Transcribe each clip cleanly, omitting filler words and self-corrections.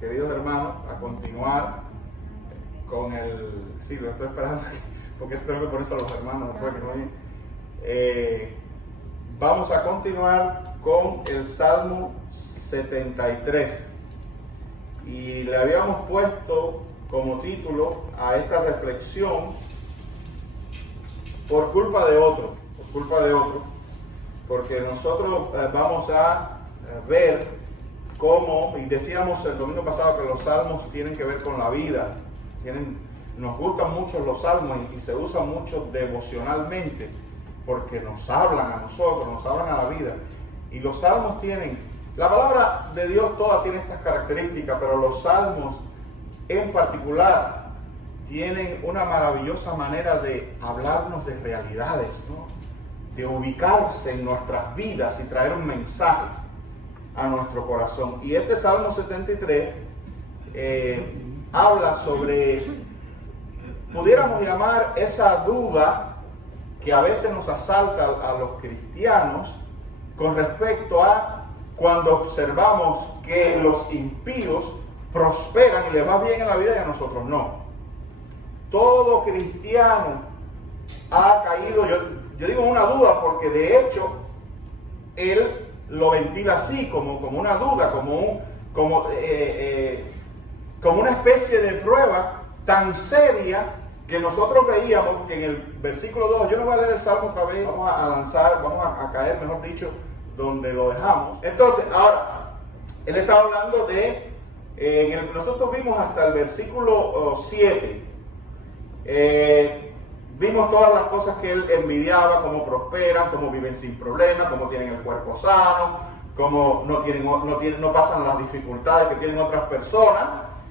queridos hermanos, a continuar con el... Sí, lo estoy esperando porque tengo que ponerse a los hermanos después que no vienen. Vamos a continuar con el Salmo 73 y le habíamos puesto como título a esta reflexión por culpa de otro, porque nosotros vamos a ver cómo, y decíamos el domingo pasado que los salmos tienen que ver con la vida, nos gustan mucho los salmos y se usan mucho devocionalmente, porque nos hablan a nosotros, nos hablan a la vida. Y los salmos tienen, la palabra de Dios toda tiene estas características, pero los salmos en particular tienen una maravillosa manera de hablarnos de realidades, ¿no? De ubicarse en nuestras vidas y traer un mensaje a nuestro corazón. Y este Salmo 73 habla sobre, pudiéramos llamar esa duda que a veces nos asalta a los cristianos con respecto a cuando observamos que los impíos prosperan y les va bien en la vida y a nosotros no. Todo cristiano ha caído, yo digo una duda porque de hecho él lo ventila así, como una duda, como una especie de prueba tan seria que nosotros veíamos que en el versículo 2, yo no voy a leer el Salmo otra vez, vamos a caer, mejor dicho, donde lo dejamos. Entonces, ahora, él está hablando de, nosotros vimos hasta el versículo 7, vimos todas las cosas que él envidiaba, cómo prosperan, cómo viven sin problemas, cómo tienen el cuerpo sano, cómo no pasan las dificultades que tienen otras personas,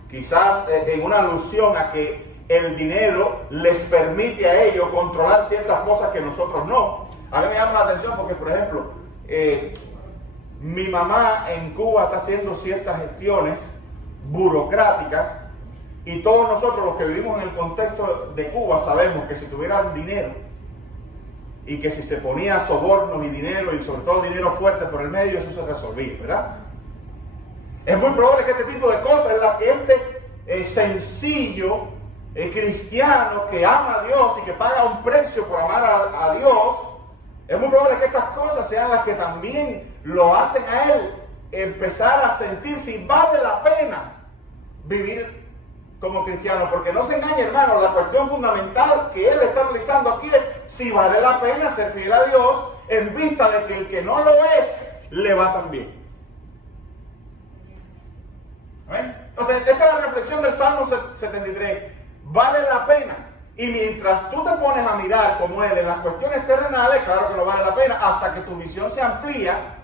quizás en una alusión a que el dinero les permite a ellos controlar ciertas cosas que nosotros no. A mí me llama la atención porque, por ejemplo, mi mamá en Cuba está haciendo ciertas gestiones burocráticas y todos nosotros los que vivimos en el contexto de Cuba sabemos que si tuvieran dinero y que si se ponía sobornos y dinero y sobre todo dinero fuerte por el medio, eso se resolvía, ¿verdad? Es muy probable que este tipo de cosas en las que este sencillo cristiano que ama a Dios y que paga un precio por amar a Dios, es muy probable que estas cosas sean las que también lo hacen a él empezar a sentir si vale la pena vivir como cristiano. Porque no se engañe, hermano, la cuestión fundamental que él está analizando aquí es si vale la pena ser fiel a Dios en vista de que el que no lo es, le va también. ¿Ven? Entonces, esta es la reflexión del Salmo 73. Vale la pena. Y mientras tú te pones a mirar como él en las cuestiones terrenales, claro que no vale la pena, hasta que tu visión se amplía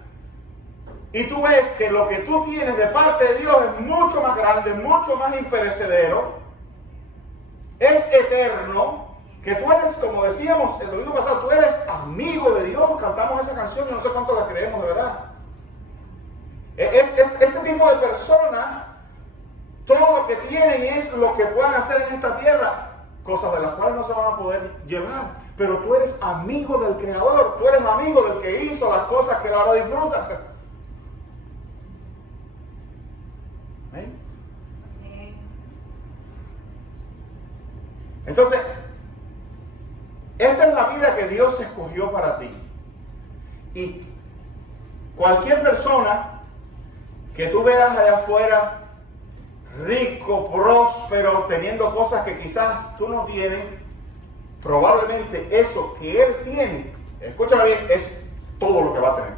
y tú ves que lo que tú tienes de parte de Dios es mucho más grande, mucho más imperecedero, es eterno, que tú eres, como decíamos el domingo pasado, tú eres amigo de Dios. Cantamos esa canción y no sé cuánto la creemos de verdad. Este tipo de personas, todo lo que tienen es lo que puedan hacer en esta tierra, cosas de las cuales no se van a poder llevar, pero tú eres amigo del Creador, tú eres amigo del que hizo las cosas que él ahora disfruta. ¿Ven? Entonces, esta es la vida que Dios escogió para ti. Y cualquier persona que tú veas allá afuera, rico, próspero, teniendo cosas que quizás tú no tienes, probablemente eso que él tiene, escúchame bien, es todo lo que va a tener.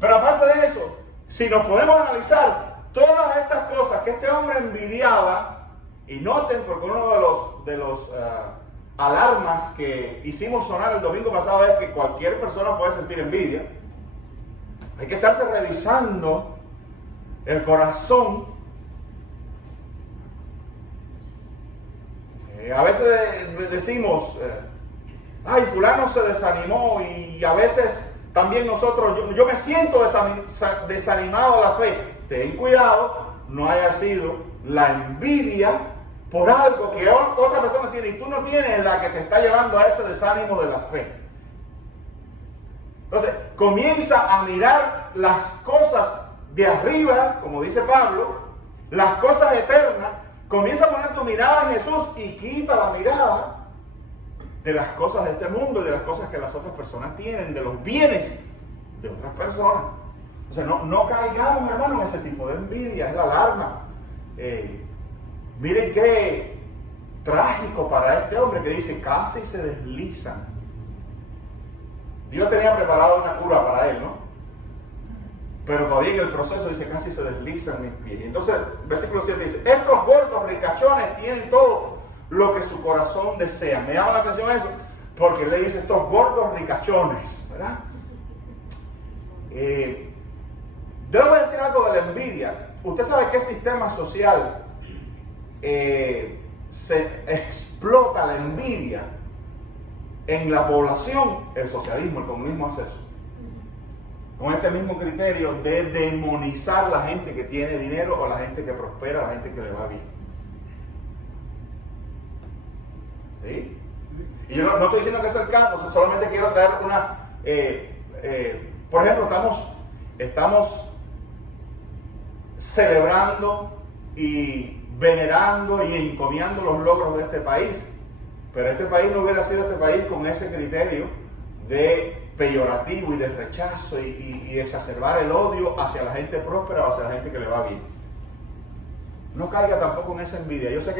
Pero aparte de eso, si nos podemos analizar todas estas cosas que este hombre envidiaba, y noten, porque uno de los alarmas que hicimos sonar el domingo pasado es que cualquier persona puede sentir envidia. Hay que estarse revisando el corazón. A veces decimos, ay, fulano se desanimó, y a veces también nosotros, yo me siento desanimado a la fe. Ten cuidado, no haya sido la envidia por algo que otra persona tiene y tú no tienes, la que te está llevando a ese desánimo de la fe. Entonces, comienza a mirar las cosas de arriba, como dice Pablo, las cosas eternas, comienza a poner tu mirada en Jesús y quita la mirada de las cosas de este mundo y de las cosas que las otras personas tienen, de los bienes de otras personas. O sea, no caigamos, hermano, en ese tipo de envidia, es la alarma. Miren qué trágico para este hombre que dice, casi se deslizan. Dios tenía preparado una cura para él, ¿no? Pero todavía en el proceso dice, casi se deslizan mis pies. Entonces, versículo 7 dice, estos gordos ricachones tienen todo lo que su corazón desea. Me llama la atención eso, porque le dice estos gordos ricachones, ¿verdad? Yo le voy a decir algo de la envidia. Usted sabe qué sistema social se explota la envidia en la población. El socialismo, el comunismo hace eso. Con este mismo criterio de demonizar a la gente que tiene dinero o a la gente que prospera, a la gente que le va bien. ¿Sí? Y yo no estoy diciendo que es el caso, solamente quiero traer una... por ejemplo, estamos celebrando y venerando y encomiando los logros de este país. Pero este país no hubiera sido este país con ese criterio de peyorativo y de rechazo y de exacerbar el odio hacia la gente próspera o hacia la gente que le va bien. No caiga tampoco en esa envidia. Yo sé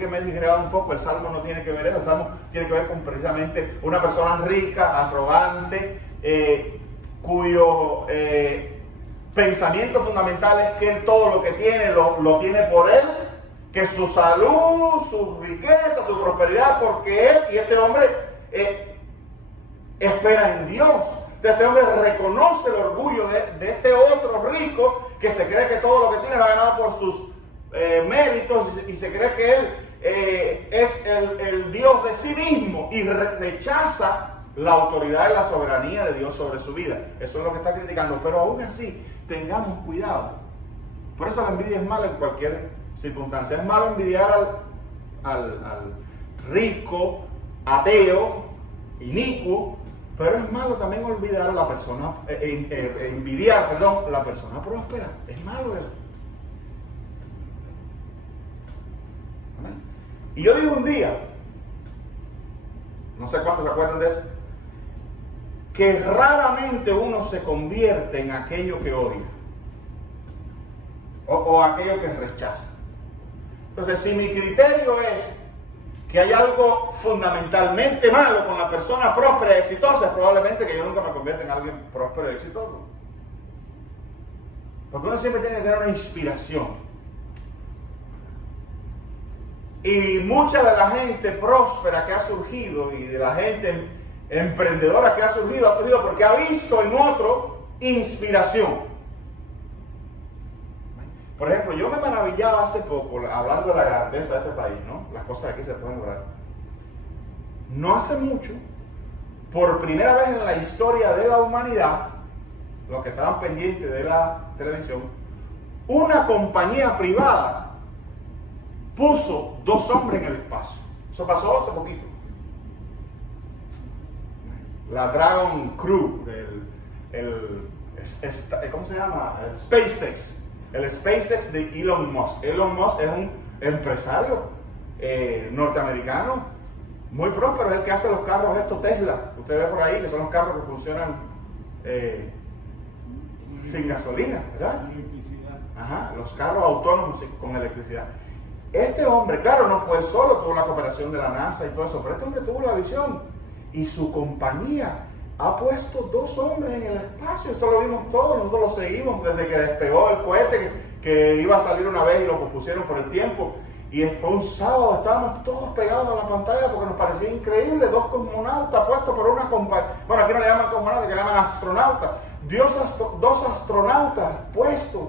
que me he disgregado un poco. El Salmo no tiene que ver eso. El Salmo tiene que ver con precisamente una persona rica, arrogante, cuyo pensamiento fundamental es que él todo lo que tiene lo tiene por él, que su salud, su riqueza, su prosperidad, porque él y este hombre espera en Dios. Entonces este hombre reconoce el orgullo de este otro rico que se cree que todo lo que tiene lo ha ganado por sus méritos y se cree que él es el Dios de sí mismo y rechaza la autoridad y la soberanía de Dios sobre su vida. Eso es lo que está criticando, pero aún así tengamos cuidado. Por eso la envidia es mala en cualquier circunstancia. Es malo envidiar al rico, ateo, inicuo, pero es malo también olvidar a la persona, envidiar la persona próspera. Es malo eso. ¿Amén? Y yo digo un día, no sé cuántos se acuerdan de eso, que raramente uno se convierte en aquello que odia o aquello que rechaza. Entonces, si mi criterio es que hay algo fundamentalmente malo con la persona próspera y exitosa, es probablemente que yo nunca me convierta en alguien próspero y exitoso. Porque uno siempre tiene que tener una inspiración. Y mucha de la gente próspera que ha surgido y de la gente emprendedora que ha surgido porque ha visto en otro inspiración. Por ejemplo, yo me maravillaba hace poco, hablando de la grandeza de este país, ¿no? Las cosas aquí se pueden lograr. No hace mucho, por primera vez en la historia de la humanidad, los que estaban pendientes de la televisión, una compañía privada puso 2 hombres en el espacio. Eso pasó hace poquito. La Dragon Crew, ¿cómo se llama? El SpaceX. El SpaceX de Elon Musk. Elon Musk es un empresario norteamericano muy próspero, es el que hace los carros estos Tesla. Usted ve por ahí que son los carros que funcionan sin gasolina, ¿verdad? Ajá, los carros autónomos con electricidad. Este hombre, claro, no fue él solo, tuvo la cooperación de la NASA y todo eso, pero este hombre tuvo la visión y su compañía ha puesto 2 hombres en el espacio. Esto lo vimos todos, nosotros lo seguimos desde que despegó el cohete que iba a salir una vez y lo pospusieron por el tiempo. Y fue un sábado, estábamos todos pegados a la pantalla porque nos parecía increíble, 2 cosmonautas puestos por una compañía. Bueno, aquí no le llaman cosmonautas, que le llaman astronautas. 2 astronautas puestos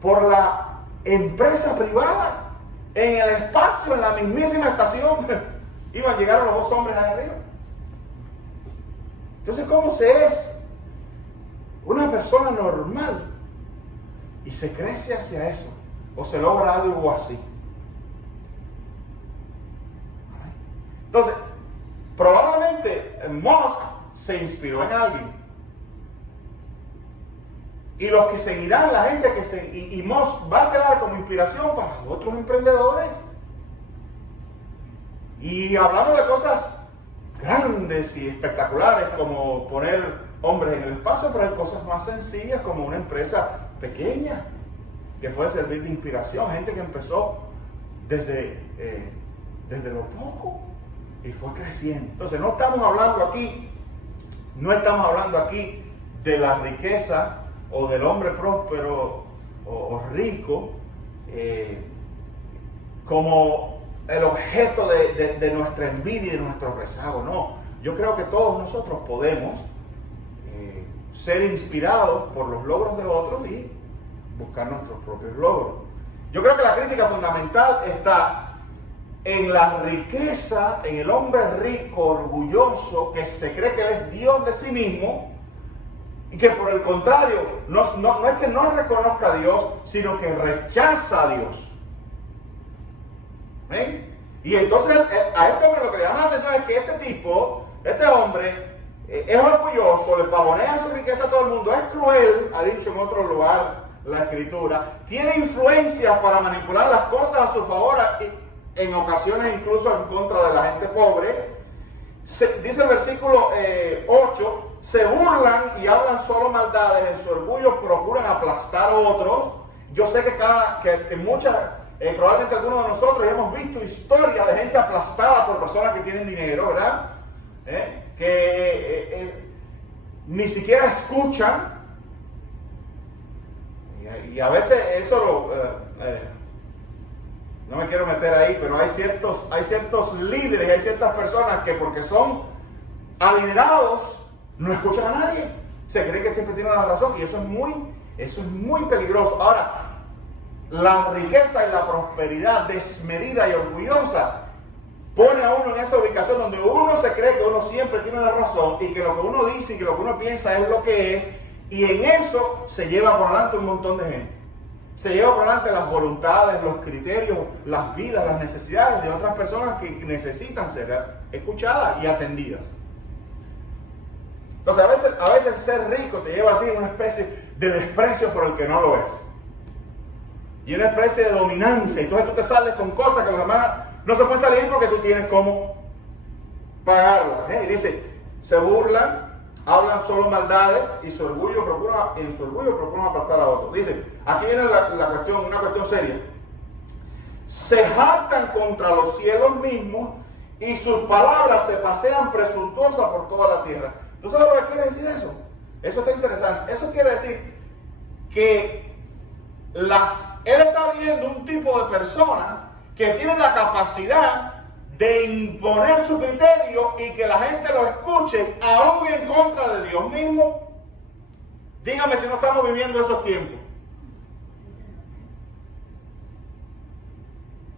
por la empresa privada en el espacio, en la mismísima estación. Iban a llegar los 2 hombres ahí arriba. Entonces, ¿cómo se es una persona normal y se crece hacia eso? O se logra algo así. Entonces, probablemente Musk se inspiró en alguien. Y los que seguirán, la gente que y Moss va a quedar como inspiración para otros emprendedores. Y hablamos de cosas grandes y espectaculares como poner hombres en el espacio, pero hay cosas más sencillas como una empresa pequeña que puede servir de inspiración. Gente que empezó desde lo poco y fue creciendo. Entonces no estamos hablando aquí de la riqueza o del hombre próspero o rico como el objeto de nuestra envidia y de nuestro rezago. No, yo creo que todos nosotros podemos ser inspirados por los logros de otros y buscar nuestros propios logros. Yo creo que la crítica fundamental está en la riqueza, en el hombre rico, orgulloso, que se cree que él es Dios de sí mismo y que por el contrario, no es que no reconozca a Dios, sino que rechaza a Dios. ¿Ven? Y entonces a este hombre lo que le llama la atención es que este hombre es orgulloso, le pavonea su riqueza a todo el mundo, es cruel, ha dicho en otro lugar la escritura, tiene influencias para manipular las cosas a su favor, en ocasiones incluso en contra de la gente pobre. Dice el versículo 8, se burlan y hablan solo maldades, en su orgullo procuran aplastar a otros. Yo sé que muchas, probablemente algunos de nosotros hemos visto historias de gente aplastada por personas que tienen dinero, ¿verdad? Que ni siquiera escuchan. Y a veces eso no me quiero meter ahí, pero hay ciertos líderes, hay ciertas personas que porque son adinerados no escuchan a nadie. Se cree que siempre tienen la razón y eso es muy peligroso. Ahora, la riqueza y la prosperidad desmedida y orgullosa pone a uno en esa ubicación donde uno se cree que uno siempre tiene la razón y que lo que uno dice y que lo que uno piensa es lo que es, y en eso se lleva por delante un montón de gente. Se lleva por delante las voluntades, los criterios, las vidas, las necesidades de otras personas que necesitan ser escuchadas y atendidas. Entonces a veces ser rico te lleva a ti una especie de desprecio por el que no lo es. Y una especie de dominancia. Entonces tú te sales con cosas que los demás no se pueden salir porque tú tienes cómo pagarlas. Y dice, se burlan, hablan solo maldades y en su orgullo procuran apartar a otros. Dice, aquí viene una cuestión seria. Se jactan contra los cielos mismos y sus palabras se pasean presuntuosas por toda la tierra. ¿Tú sabes lo que quiere decir eso? Eso está interesante. Eso quiere decir que él está viendo un tipo de persona que tiene la capacidad de imponer su criterio y que la gente lo escuche aún en contra de Dios mismo. Dígame si no estamos viviendo esos tiempos.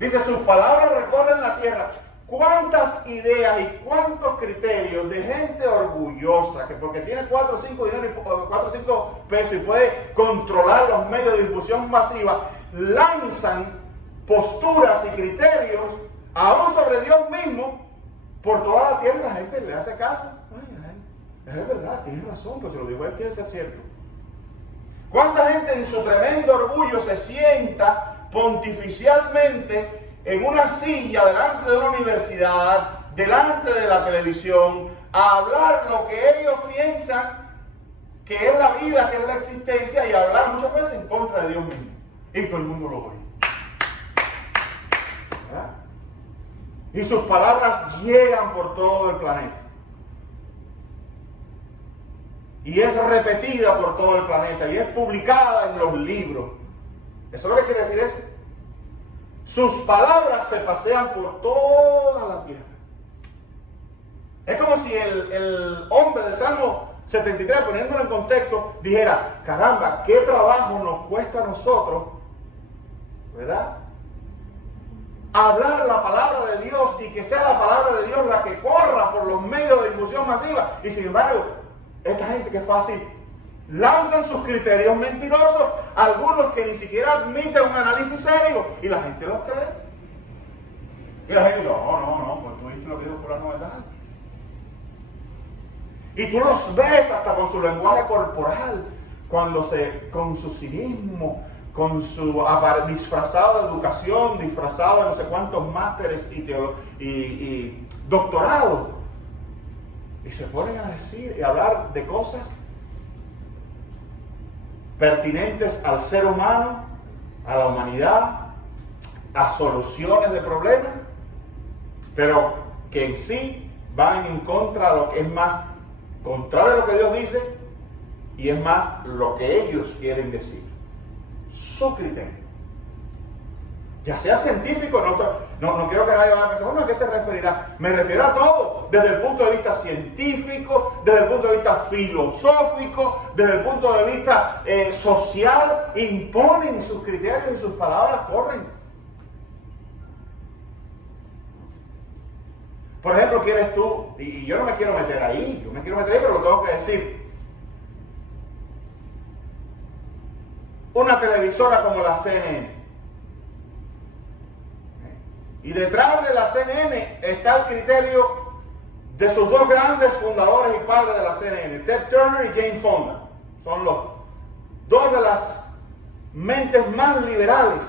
Dice, sus palabras recorren la tierra. ¿Cuántas ideas y cuántos criterios de gente orgullosa que porque tiene 4 o 5 pesos y puede controlar los medios de difusión masiva, lanzan posturas y criterios aún sobre Dios mismo por toda la tierra y la gente le hace caso? Es verdad, tiene razón, pues si lo digo él tiene que ser cierto. ¿Cuánta gente en su tremendo orgullo se sienta pontificialmente en una silla delante de una universidad, delante de la televisión, a hablar lo que ellos piensan que es la vida, que es la existencia, y a hablar muchas veces en contra de Dios mismo? Y todo el mundo lo oye. ¿Verdad? Y sus palabras llegan por todo el planeta. Y es repetida por todo el planeta. Y es publicada en los libros. ¿Eso es lo que quiere decir eso? Sus palabras se pasean por toda la tierra. Es como si el hombre del Salmo 73, poniéndolo en contexto, dijera, caramba, qué trabajo nos cuesta a nosotros, ¿verdad? Hablar la palabra de Dios y que sea la palabra de Dios la que corra por los medios de difusión masiva. Y sin embargo, esta gente que es fácil, lanzan sus criterios mentirosos, algunos que ni siquiera admiten un análisis serio, y la gente los cree. Y la gente dice, no, pues tú viste lo que dijo fulano de tal. Y tú los ves hasta con su lenguaje corporal, con su cinismo, con su disfrazado de educación, disfrazado de no sé cuántos másteres y doctorados, y se ponen a decir y hablar de cosas pertinentes al ser humano, a la humanidad, a soluciones de problemas, pero que en sí van en contra de lo que es más contrario a lo que Dios dice, y es más lo que ellos quieren decir, su criterio. Ya sea científico, no quiero que nadie vaya a pensar, bueno, ¿a qué se referirá? Me refiero a todo, desde el punto de vista científico, desde el punto de vista filosófico, desde el punto de vista social. Imponen sus criterios y sus palabras corren. Por ejemplo, quieres tú, y yo no me quiero meter ahí, pero lo tengo que decir. Una televisora como la CNN. Y detrás de la CNN está el criterio de sus dos grandes fundadores y padres de la CNN, Ted Turner y Jane Fonda. Son los dos de las mentes más liberales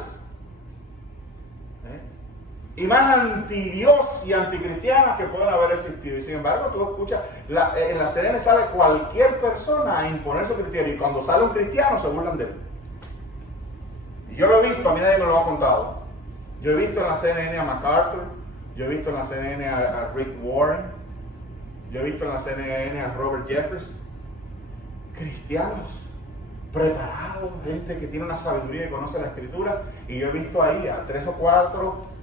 y más anti-Dios y anticristianas que pueden haber existido. Y sin embargo, tú escuchas, en la CNN sale cualquier persona a imponer su criterio, y cuando sale un cristiano se burlan de él. Y yo lo he visto, a mí nadie me lo ha contado. Yo he visto en la CNN a MacArthur, yo he visto en la CNN a Rick Warren, yo he visto en la CNN a Robert Jeffress. Cristianos preparados, gente que tiene una sabiduría y conoce la Escritura, y yo he visto ahí a 3 o 4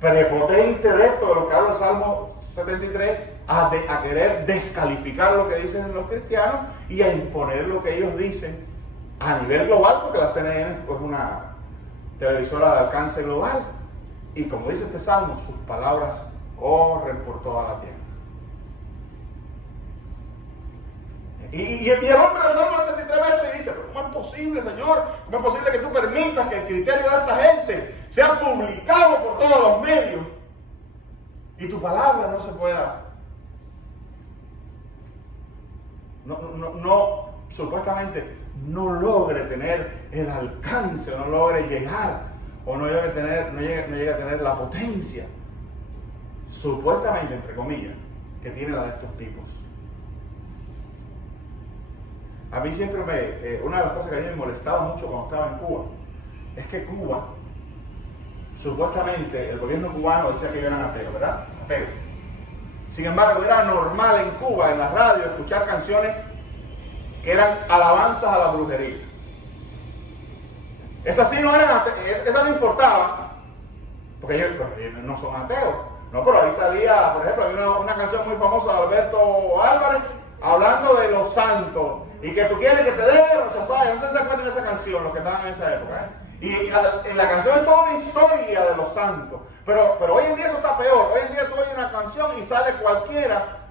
prepotentes de esto, de lo que habla el Salmo 73, a querer descalificar lo que dicen los cristianos y a imponer lo que ellos dicen a nivel global, porque la CNN es una televisora de alcance global, y como dice este salmo, sus palabras corren por toda la tierra. Y el hombre del Salmo 73 y dice, pero ¿cómo es posible, Señor? ¿Cómo es posible que tú permitas que el criterio de esta gente sea publicado por todos los medios y tu palabra no se pueda, supuestamente no logre tener el alcance, no logre llegar, o no llegue a tener la potencia, supuestamente, entre comillas, que tiene la de estos tipos? A mí siempre una de las cosas que a mí me molestaba mucho cuando estaba en Cuba, es que Cuba, supuestamente, el gobierno cubano decía que eran ateos, ¿verdad? Ateos. Sin embargo, era normal en Cuba, en la radio, escuchar canciones que eran alabanzas a la brujería. Esas sí no eran ateos, esas no importaban, porque ellos no son ateos. No, pero ahí salía, por ejemplo, había una canción muy famosa de Alberto Álvarez, hablando de los santos, y que tú quieres que te dé rechazar. No sé si se acuerdan de esa canción, los que estaban en esa época, Y en la canción es toda una historia de los santos. Pero hoy en día eso está peor. Hoy en día tú oyes una canción y sale cualquiera.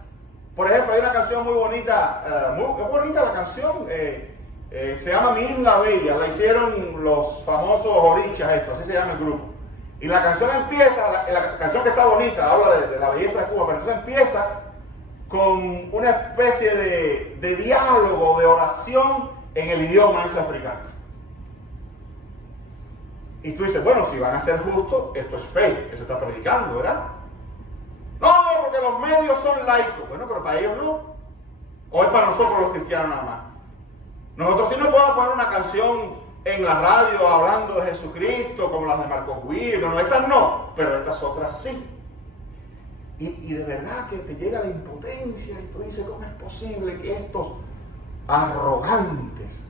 Por ejemplo, hay una canción muy bonita, muy bonita la canción, se llama Mi Isla Bella, la hicieron los famosos orichas, así se llama el grupo. Y la canción empieza, la canción que está bonita, habla de la belleza de Cuba, pero entonces empieza con una especie de diálogo, de oración en el idioma ese africano. Y tú dices, bueno, si van a ser justos, esto es fe, que se está predicando, ¿verdad? No, porque los medios son laicos. Bueno, pero para ellos no. O es para nosotros los cristianos nada más. Nosotros sí no podemos poner una canción en la radio hablando de Jesucristo, como las de Marcos Witt, no, esas no, pero estas otras sí. Y de verdad que te llega la impotencia y tú dices, ¿cómo es posible que estos arrogantes,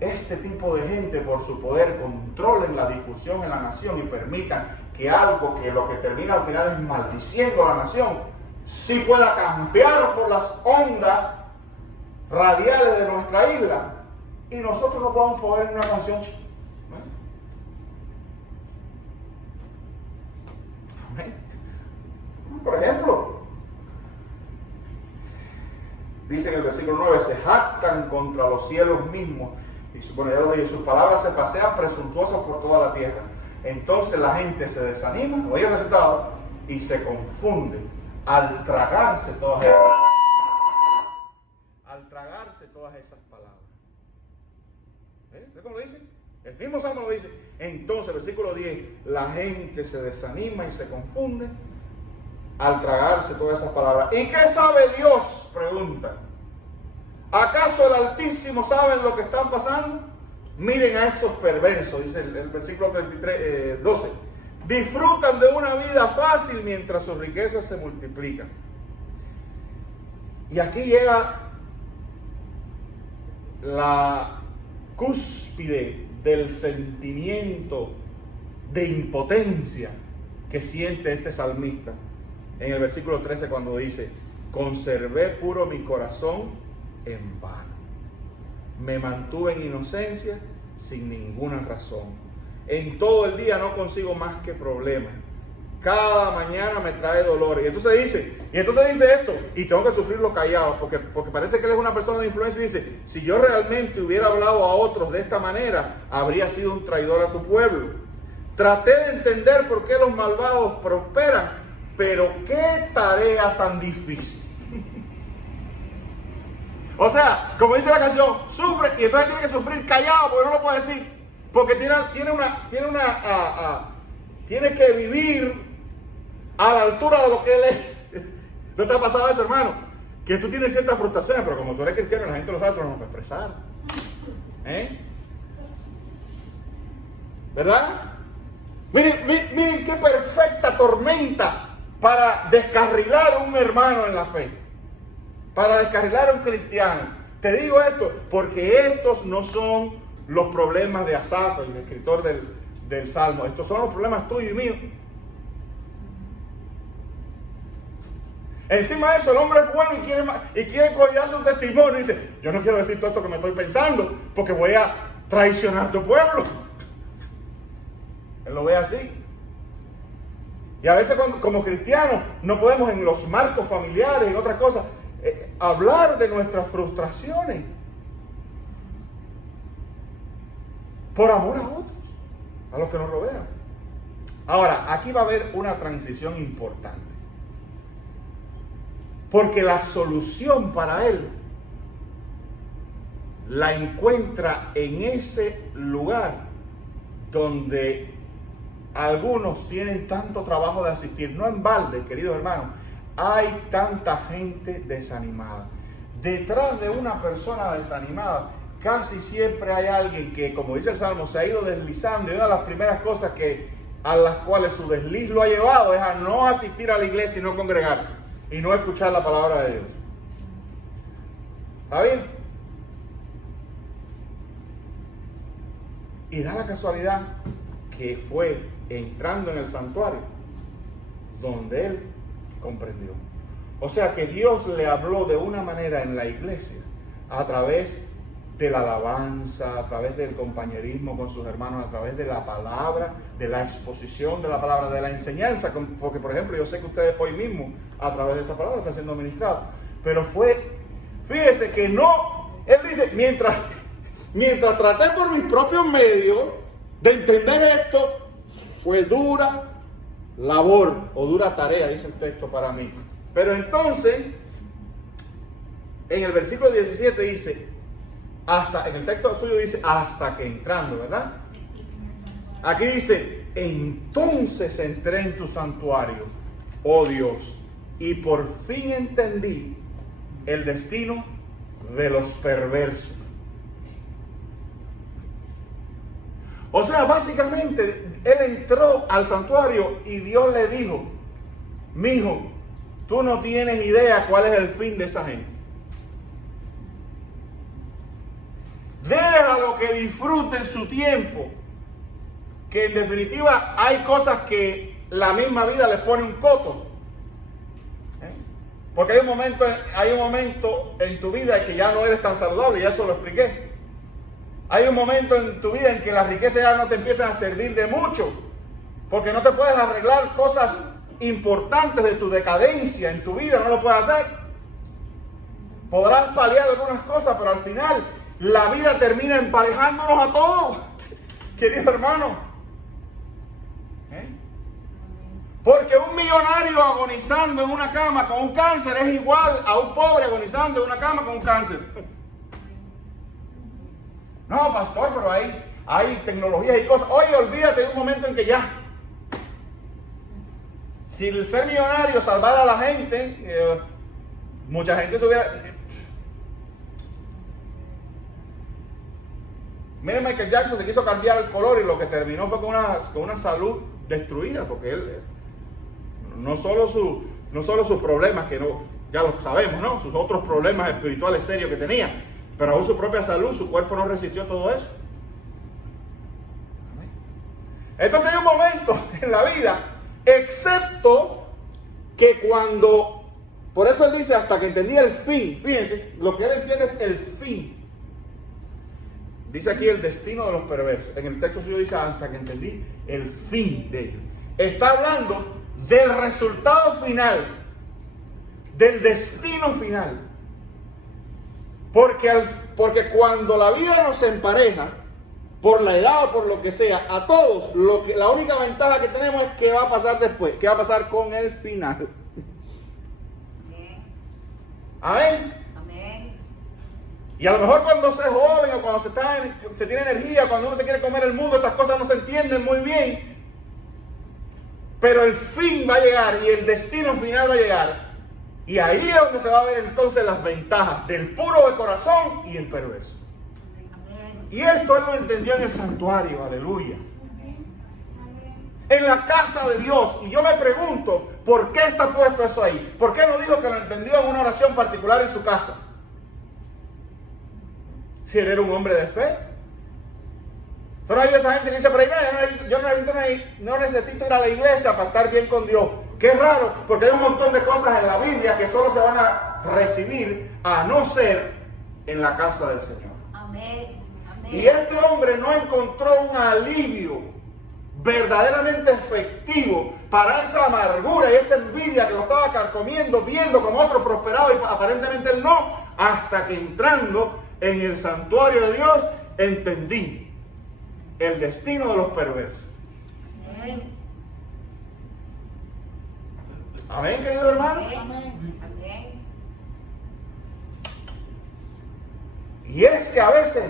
este tipo de gente por su poder, controlen la difusión en la nación y permitan que algo que lo que termina al final es maldiciendo a la nación, sí pueda campear por las ondas radiales de nuestra isla, y nosotros no podemos poner en una canción? Amén. Por ejemplo, dice en el versículo 9, se jactan contra los cielos mismos, y bueno, ya lo dije, sus palabras se pasean presuntuosas por toda la tierra. Entonces la gente se desanima, oye el resultado, y se confunde al tragarse todas esas palabras. ¿Ves cómo lo dice? El mismo Salmo lo dice. Entonces, versículo 10, la gente se desanima y se confunde al tragarse todas esas palabras. ¿Y qué sabe Dios? Pregunta. ¿Acaso el Altísimo sabe lo que están pasando? Miren a estos perversos, dice el versículo 12. Disfrutan de una vida fácil mientras sus riquezas se multiplican. Y aquí llega la cúspide del sentimiento de impotencia que siente este salmista en el versículo 13 cuando dice: conservé puro mi corazón en vano, me mantuve en inocencia sin ninguna razón, en todo el día no consigo más que problemas, cada mañana me trae dolor. Y entonces dice esto, y tengo que sufrirlo callado, porque parece que él es una persona de influencia, y dice: si yo realmente hubiera hablado a otros de esta manera, habría sido un traidor a tu pueblo. Traté de entender por qué los malvados prosperan, pero qué tarea tan difícil. O sea, como dice la canción, sufre, y entonces tiene que sufrir callado, porque no lo puede decir, porque tiene que vivir a la altura de lo que él es. ¿No te ha pasado eso, hermano? Que tú tienes ciertas frustraciones, pero como tú eres cristiano, la gente lo sabe, tú no lo puedes expresar. ¿Verdad? Miren qué perfecta tormenta para descarrilar a un hermano en la fe, para descarrilar a un cristiano. Te digo esto porque estos no son los problemas de Asaf, el escritor del Salmo. Estos son los problemas tuyos y míos. Encima de eso, el hombre es bueno y quiere cuidar su testimonio. Y dice: yo no quiero decir todo esto que me estoy pensando, porque voy a traicionar a tu pueblo. Él lo ve así. Y a veces como cristianos no podemos, en los marcos familiares y otras cosas, hablar de nuestras frustraciones por amor a otros, a los que nos rodean. Ahora, aquí va a haber una transición importante, porque la solución para él la encuentra en ese lugar donde algunos tienen tanto trabajo de asistir. No en balde, queridos hermanos, hay tanta gente desanimada. Detrás de una persona desanimada casi siempre hay alguien que, como dice el Salmo, se ha ido deslizando, y una de las primeras cosas a las cuales su desliz lo ha llevado es a no asistir a la iglesia y no congregarse y no escuchar la palabra de Dios. ¿Está bien? Y da la casualidad que fue entrando en el santuario donde él comprendió. O sea que Dios le habló de una manera en la iglesia, a través de la alabanza, a través del compañerismo con sus hermanos, a través de la palabra, de la exposición de la palabra, de la enseñanza. Porque, por ejemplo, yo sé que ustedes hoy mismo, a través de esta palabra, están siendo ministrados. Pero fíjese que no, él dice: mientras traté por mis propios medios de entender esto, fue dura labor o dura tarea, dice el texto para mí. Pero entonces, en el versículo 17 dice, en el texto suyo dice, hasta que entrando, ¿verdad? Aquí dice: entonces entré en tu santuario, oh Dios, y por fin entendí el destino de los perversos. O sea, básicamente, él entró al santuario y Dios le dijo: mijo, tú no tienes idea cuál es el fin de esa gente. Déjalo que disfruten su tiempo, que en definitiva hay cosas que la misma vida les pone un coto. Porque hay un momento en tu vida en que ya no eres tan saludable, y eso lo expliqué. Hay un momento en tu vida en que las riquezas ya no te empiezan a servir de mucho, porque no te puedes arreglar cosas importantes de tu decadencia en tu vida, no lo puedes hacer. Podrás paliar algunas cosas, pero al final la vida termina emparejándonos a todos, querido hermano. Porque un millonario agonizando en una cama con un cáncer es igual a un pobre agonizando en una cama con un cáncer. No, pastor, pero hay tecnologías y cosas. Oye, olvídate de un momento en que ya. Si el ser millonario salvara a la gente, mucha gente se hubiera... Mira, Michael Jackson se quiso cambiar el color y lo que terminó fue con una salud destruida, porque él, no solo sus problemas, que no, ya lo sabemos, ¿no? Sus otros problemas espirituales serios que tenía, pero aún su propia salud, su cuerpo no resistió todo eso. Entonces hay un momento en la vida, excepto que cuando, por eso él dice hasta que entendí el fin, fíjense, lo que él entiende es el fin. Dice aquí el destino de los perversos. En el texto suyo dice hasta que entendí el fin de ellos. Está hablando del resultado final, del destino final. Porque cuando la vida nos empareja, por la edad o por lo que sea, a todos, la única ventaja que tenemos es qué va a pasar después, qué va a pasar con el final. Amén. Y a lo mejor cuando se es joven o cuando se tiene energía, cuando uno se quiere comer el mundo, estas cosas no se entienden muy bien. Pero el fin va a llegar y el destino final va a llegar. Y ahí es donde se va a ver entonces las ventajas del puro de corazón y el perverso. Y esto él lo entendió en el santuario, aleluya. En la casa de Dios. Y yo me pregunto, ¿por qué está puesto eso ahí? ¿Por qué no dijo que lo entendió en una oración particular en su casa? Si él era un hombre de fe. Pero hay esa gente que dice, pero yo no necesito ir a la iglesia para estar bien con Dios. Qué raro, porque hay un montón de cosas en la Biblia que solo se van a recibir a no ser en la casa del Señor. Amén. Amén. Y este hombre no encontró un alivio verdaderamente efectivo para esa amargura y esa envidia que lo estaba carcomiendo, viendo como otro prosperaba y aparentemente él no, hasta que entrando en el santuario de Dios entendí el destino de los perversos. Amén. Amén, querido hermano. Amén. Amén. Y es que a veces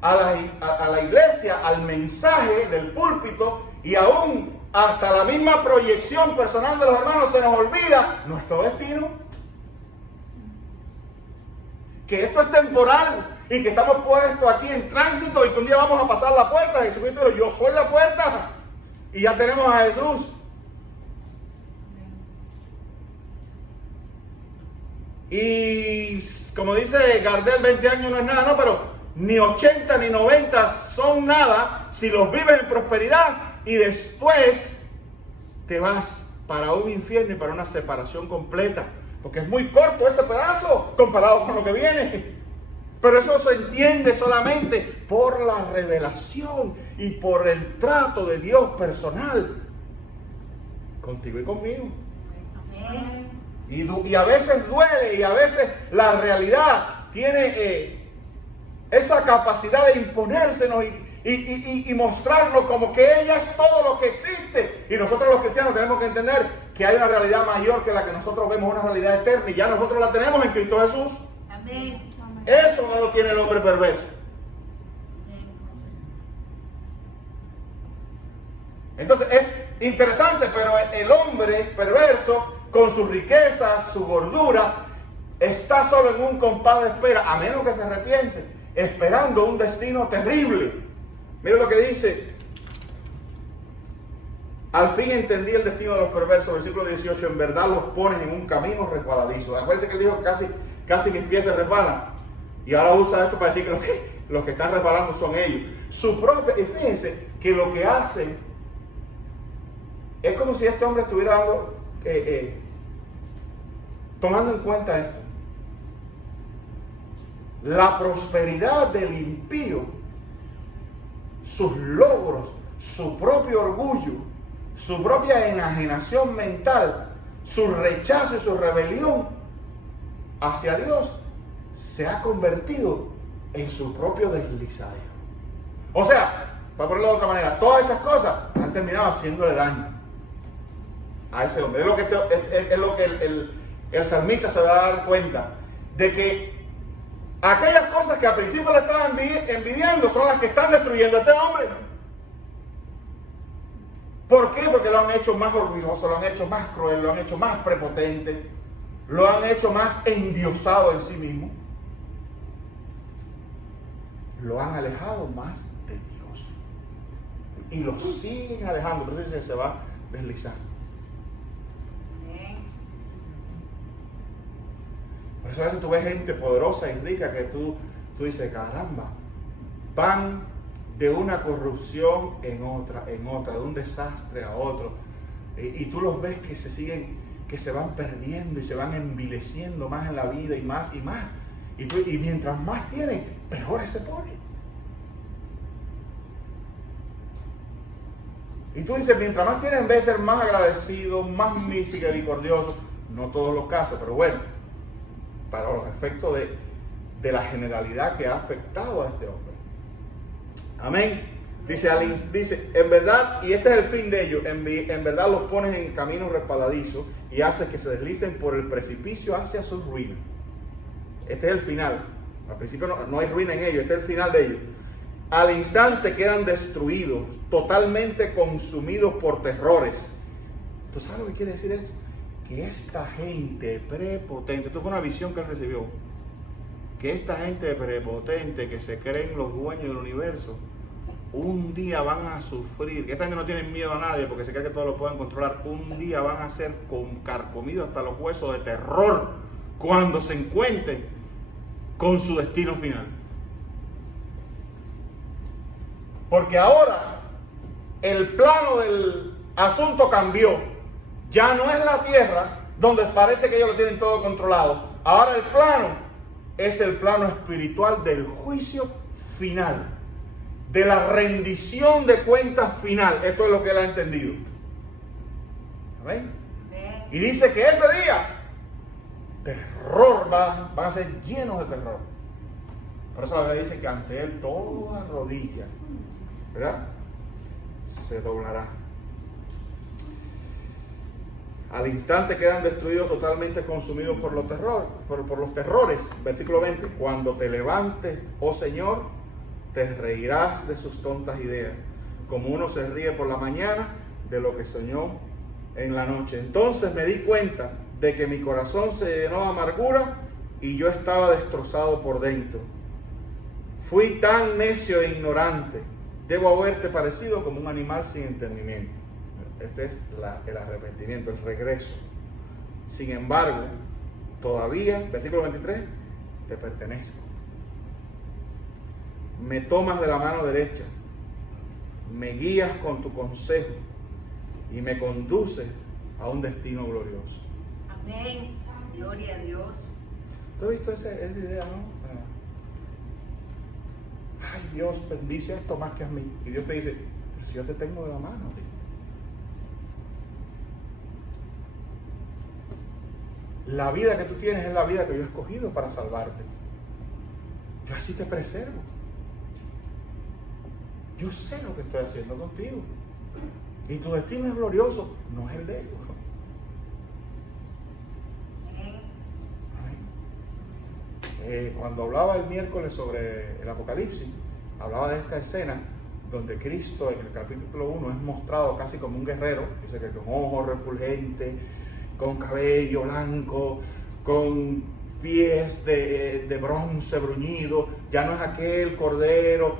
a la iglesia, al mensaje del púlpito y aún hasta la misma proyección personal de los hermanos se nos olvida nuestro destino. Que esto es temporal y que estamos puestos aquí en tránsito y que un día vamos a pasar la puerta. Jesucristo dijo, yo soy la puerta. Y ya tenemos a Jesús. Y como dice Gardel, 20 años no es nada, no, pero ni 80 ni 90 son nada si los vives en prosperidad y después te vas para un infierno y para una separación completa. Porque es muy corto ese pedazo comparado con lo que viene. Pero eso se entiende solamente por la revelación y por el trato de Dios personal contigo y conmigo. Amén. Y a veces duele y a veces la realidad tiene esa capacidad de imponérsenos y mostrarnos como que ella es todo lo que existe. Y nosotros los cristianos tenemos que entender que hay una realidad mayor que la que nosotros vemos, una realidad eterna, y ya nosotros la tenemos en Cristo Jesús. Amén. Eso no lo tiene el hombre perverso. Entonces es interesante, pero el hombre perverso, con sus riquezas, su gordura, está solo en un compás de espera, a menos que se arrepiente, esperando un destino terrible. Mira lo que dice: al fin entendí el destino de los perversos, versículo 18, en verdad los pones en un camino resbaladizo. Acuérdense que él dijo que casi mis pies se resbalan, y ahora usa esto para decir que los que están resbalando son ellos. Y fíjense que lo que hacen es como si este hombre estuviera tomando en cuenta esto. La prosperidad del impío, sus logros, su propio orgullo, su propia enajenación mental, su rechazo y su rebelión hacia Dios, se ha convertido en su propio deslizadero. O sea, para ponerlo de otra manera, todas esas cosas han terminado haciéndole daño a ese hombre. Es lo que el salmista se va a dar cuenta de que Aquellas cosas que al principio le estaban envidiando son las que están destruyendo a este hombre. ¿Por qué? Porque lo han hecho más orgulloso, lo han hecho más cruel, lo han hecho más prepotente, lo han hecho más endiosado en sí mismo. Lo han alejado más de Dios. Y lo siguen alejando, por eso se va deslizando. Por eso a veces tú ves gente poderosa y rica que tú dices, caramba, van de una corrupción en otra, de un desastre a otro. Y tú los ves que se van perdiendo y se van envileciendo más en la vida y más y más. Y mientras más tienen, peores se ponen. Y tú dices, mientras más tienen, en vez de ser más agradecidos, más misericordiosos, no todos los casos, pero bueno, para los efectos de la generalidad que ha afectado a este hombre. Amén. Dice, en verdad, y este es el fin de ellos, en verdad los pones en caminos resbaladizos y haces que se deslicen por el precipicio hacia su ruina. Este es el final. Al principio no hay ruina en ellos, este es el final de ellos. Al instante quedan destruidos, totalmente consumidos por terrores. ¿Tú sabes lo que quiere decir eso? Que esta gente prepotente, esto fue una visión que él recibió, que esta gente prepotente que se creen los dueños del universo, un día van a sufrir, que esta gente no tiene miedo a nadie porque se cree que todo lo pueden controlar, un día van a ser carcomidos hasta los huesos de terror cuando se encuentren con su destino final. Porque ahora el plano del asunto cambió. Ya no es la tierra donde parece que ellos lo tienen todo controlado. Ahora el plano es el plano espiritual del juicio final, de la rendición de cuentas final. Esto es lo que él ha entendido. ¿Amén? Y dice que ese día terror van a ser llenos de terror. Por eso la Biblia dice que ante él toda rodilla, ¿verdad?, se doblará. Al instante quedan destruidos, totalmente consumidos por los terrores. Versículo 20. Cuando te levantes, oh Señor, te reirás de sus tontas ideas, como uno se ríe por la mañana de lo que soñó en la noche. Entonces me di cuenta de que mi corazón se llenó de amargura y yo estaba destrozado por dentro. Fui tan necio e ignorante. Debo haberte parecido como un animal sin entendimiento. Este es el arrepentimiento, el regreso. Sin embargo, todavía, versículo 23, te pertenezco. Me tomas de la mano derecha, me guías con tu consejo y me conduces a un destino glorioso. Amén. Gloria a Dios. ¿Tú has visto esa idea, no? Ay, Dios bendice esto más que a mí. Y Dios te dice, pero si yo te tengo de la mano, tío. La vida que tú tienes es la vida que yo he escogido para salvarte. Yo así te preservo. Yo sé lo que estoy haciendo contigo. Y tu destino es glorioso, no es el de ellos. Cuando hablaba el miércoles sobre el Apocalipsis, hablaba de esta escena donde Cristo en el capítulo 1 es mostrado casi como un guerrero, dice que con ojos refulgentes, con cabello blanco, con pies de bronce bruñido. Ya no es aquel cordero,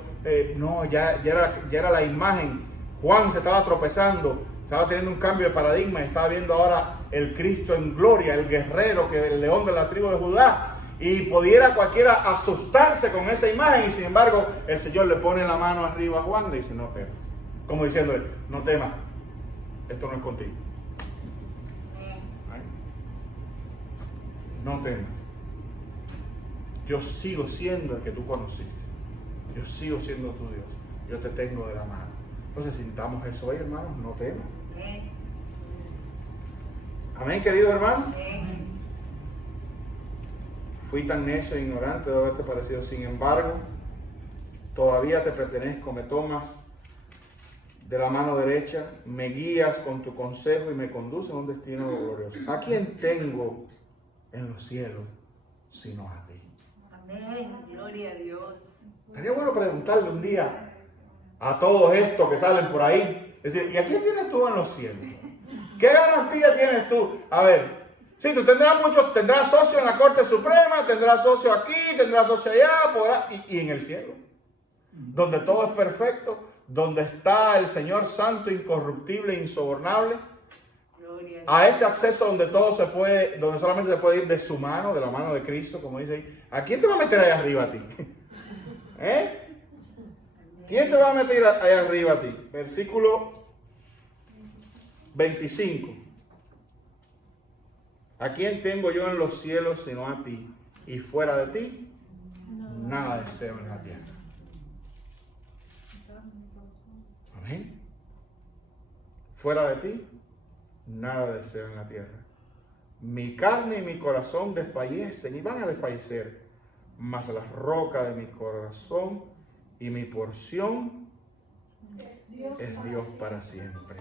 no, ya era la imagen. Juan se estaba tropezando, estaba teniendo un cambio de paradigma y estaba viendo ahora el Cristo en gloria, el guerrero, que el león de la tribu de Judá. Y pudiera cualquiera asustarse con esa imagen, y sin embargo el Señor le pone la mano arriba a Juan y le dice, no temas, como diciéndole, no temas, esto no es contigo. No temas, yo sigo siendo el que tú conociste, yo sigo siendo tu Dios, yo te tengo de la mano. Entonces sintamos eso hoy, hermanos, no temas. Amén, querido hermano. Fui tan necio e ignorante de haberte parecido. Sin embargo, todavía te pertenezco. Me tomas de la mano derecha, me guías con tu consejo y me conduces a un destino glorioso. ¿A quién tengo en los cielos sino a ti? Amén. Gloria a Dios. Sería bueno preguntarle un día a todos estos que salen por ahí. Es decir, ¿y a quién tienes tú en los cielos? ¿Qué garantía tienes tú? A ver, sí, tú tendrás socio en la Corte Suprema, tendrás socio aquí, tendrás socio allá, y en el cielo, donde todo es perfecto, donde está el Señor santo, incorruptible e insobornable, a ese acceso donde todo se puede, donde solamente se puede ir de su mano, de la mano de Cristo, como dice ahí. ¿A quién te va a meter ahí arriba a ti? ¿Quién te va a meter ahí arriba a ti? Versículo 25. ¿A quién tengo yo en los cielos sino a ti? Y fuera de ti, nada deseo en la tierra. Amén. Fuera de ti, nada deseo en la tierra. Mi carne y mi corazón desfallecen y van a desfallecer, mas la roca de mi corazón y mi porción es Dios para siempre.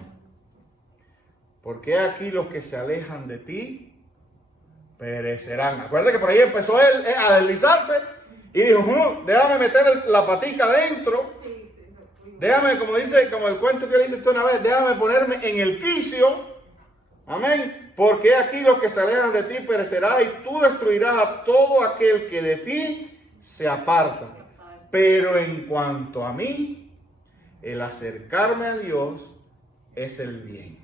Porque aquí los que se alejan de ti perecerán. Acuérdate que por ahí empezó él a deslizarse y dijo, déjame meter la patica adentro. Déjame, como el cuento que le hice usted una vez, déjame ponerme en el quicio. Amén. Porque aquí los que se alejan de ti perecerán y tú destruirás a todo aquel que de ti se aparta. Pero en cuanto a mí, el acercarme a Dios es el bien.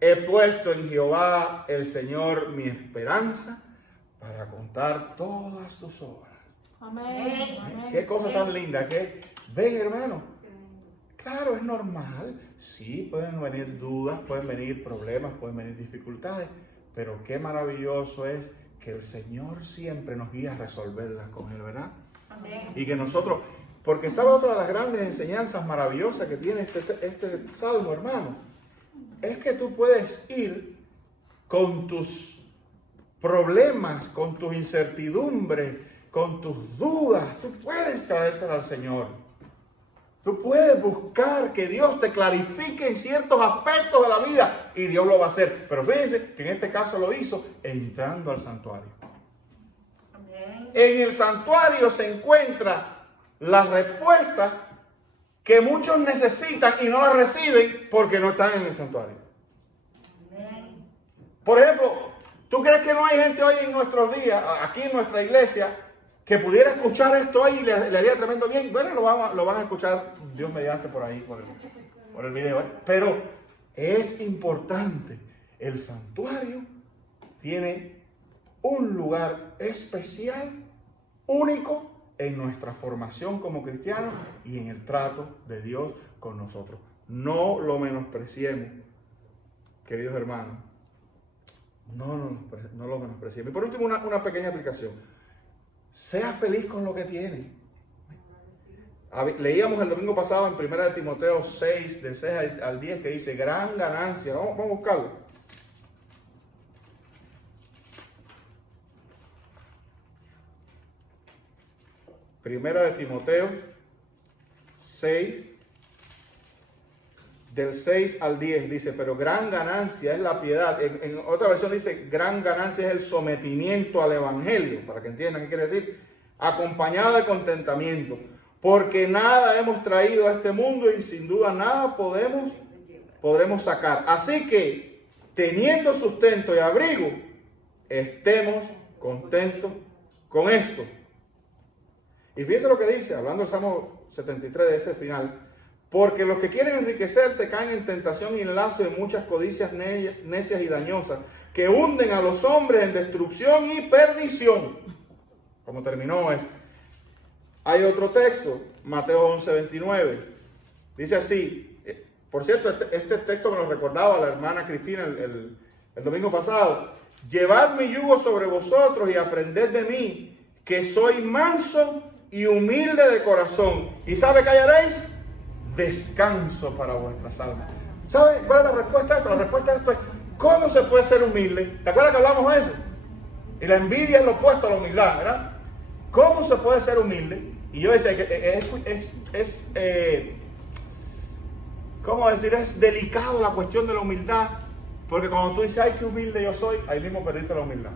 He puesto en Jehová el Señor mi esperanza para contar todas tus obras. Amén. Amén. Qué cosa tan linda. Ven, hermano. Claro, es normal. Sí, pueden venir dudas, pueden venir problemas, pueden venir dificultades. Pero qué maravilloso es que el Señor siempre nos guía a resolverlas con Él, ¿verdad? Amén. Y que nosotros, porque sabe otra de las grandes enseñanzas maravillosas que tiene este salmo, hermano, es que tú puedes ir con tus problemas, con tus incertidumbres, con tus dudas, tú puedes traérselas al Señor. Tú puedes buscar que Dios te clarifique en ciertos aspectos de la vida y Dios lo va a hacer. Pero fíjense que en este caso lo hizo entrando al santuario. Amén. En el santuario se encuentra la respuesta que muchos necesitan y no la reciben porque no están en el santuario. Amén. Por ejemplo, ¿tú crees que no hay gente hoy en nuestros días, aquí en nuestra iglesia, que pudiera escuchar esto hoy y le haría tremendo bien? Bueno, lo van a escuchar Dios mediante por ahí, por el video. Pero es importante. El santuario tiene un lugar especial, único, en nuestra formación como cristianos y en el trato de Dios con nosotros. No lo menospreciemos, queridos hermanos. No lo menospreciemos. Y por último, una pequeña aplicación. Sea feliz con lo que tiene. Leíamos el domingo pasado en 1 Timoteo 6, del 6 al 10, que dice, gran ganancia. Vamos a buscarlo. Primera de Timoteo 6, del 6 al 10, dice, pero gran ganancia es la piedad. En otra versión dice, gran ganancia es el sometimiento al evangelio, para que entiendan qué quiere decir, acompañado de contentamiento, porque nada hemos traído a este mundo y sin duda nada podremos sacar. Así que, teniendo sustento y abrigo, estemos contentos con esto. Y fíjense lo que dice, hablando del Salmo 73 de ese final, porque los que quieren enriquecerse caen en tentación y en lazo de muchas codicias necias y dañosas, que hunden a los hombres en destrucción y perdición. Como terminó es. Hay otro texto, Mateo 11, 29. Dice así, por cierto, este texto me lo recordaba la hermana Cristina el domingo pasado. Llevad mi yugo sobre vosotros y aprended de mí, que soy manso y humilde de corazón. ¿Y sabe qué hallaréis? Descanso para vuestras almas. ¿Sabe cuál es la respuesta a esto? La respuesta a esto es, ¿cómo se puede ser humilde? ¿Te acuerdas que hablamos de eso? Y la envidia es lo opuesto a la humildad, ¿verdad? ¿Cómo se puede ser humilde? Y yo decía que ¿cómo decir? Es delicado la cuestión de la humildad, porque cuando tú dices, ay, qué humilde yo soy, ahí mismo perdiste la humildad.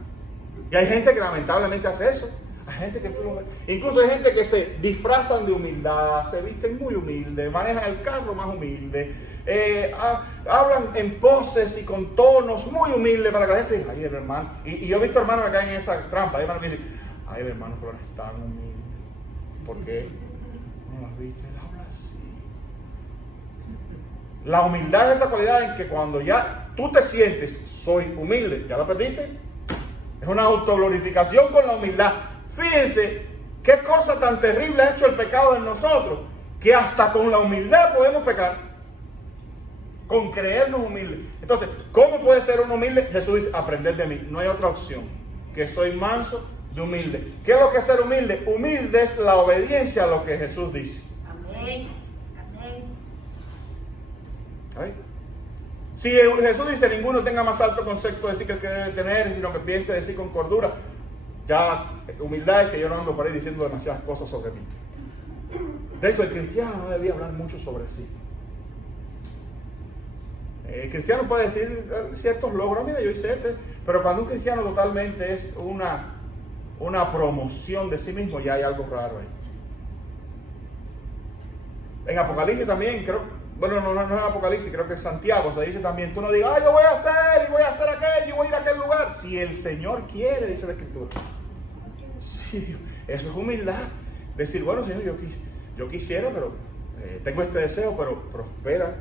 Y hay gente que lamentablemente hace eso. Hay gente que tú lo ves. Incluso hay gente que se disfrazan de humildad, se visten muy humildes, manejan el carro más humilde, hablan en poses y con tonos muy humildes para que la gente diga, ay, el hermano. Y yo he visto hermanos que caen en esa trampa. Hay hermanos que dicen, ay, el hermano Flor es tan humilde. ¿Por qué? No lo has visto, él habla así. La humildad es esa cualidad en que cuando ya tú te sientes, soy humilde, ¿ya lo perdiste? Es una autoglorificación con la humildad. Fíjense qué cosa tan terrible ha hecho el pecado en nosotros, que hasta con la humildad podemos pecar, con creernos humildes. Entonces, ¿cómo puede ser uno humilde? Jesús dice, aprended de mí. No hay otra opción, que soy manso de humilde. ¿Qué es lo que es ser humilde? Humilde es la obediencia a lo que Jesús dice. Amén. Amén. ¿Ay? Si Jesús dice, ninguno tenga más alto concepto de sí que el que debe tener, sino que piense de sí con cordura. Ya, humildad es que yo no ando por ahí diciendo demasiadas cosas sobre mí. De hecho, el cristiano no debía hablar mucho sobre sí. El cristiano puede decir ciertos logros, mira, yo hice este, pero cuando un cristiano totalmente es una promoción de sí mismo, ya hay algo raro ahí. En Apocalipsis también, creo, bueno, no es Apocalipsis, creo que es Santiago, se dice también, tú no digas, yo voy a hacer y voy a hacer aquello y voy a ir a aquel lugar, si el Señor quiere, dice la Escritura. Sí, eso es humildad. Decir, bueno, Señor, yo quisiera, pero tengo este deseo, pero prospera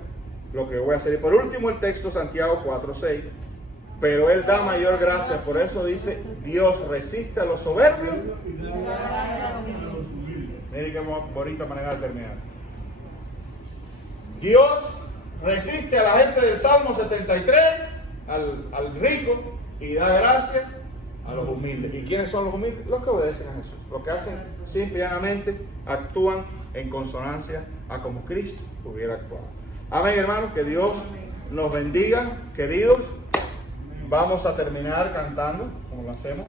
lo que voy a hacer. Y por último el texto, Santiago 4:6. Pero Él da mayor gracia. Por eso dice, Dios resiste a los soberbios. Miren qué bonita manera de terminar. Dios resiste a la gente del Salmo 73, al rico, y da gracia a los humildes. ¿Y quiénes son los humildes? Los que obedecen a Jesús. Los que hacen simple y llanamente, actúan en consonancia a como Cristo hubiera actuado. Amén, hermanos, que Dios nos bendiga, queridos. Vamos a terminar cantando, como lo hacemos.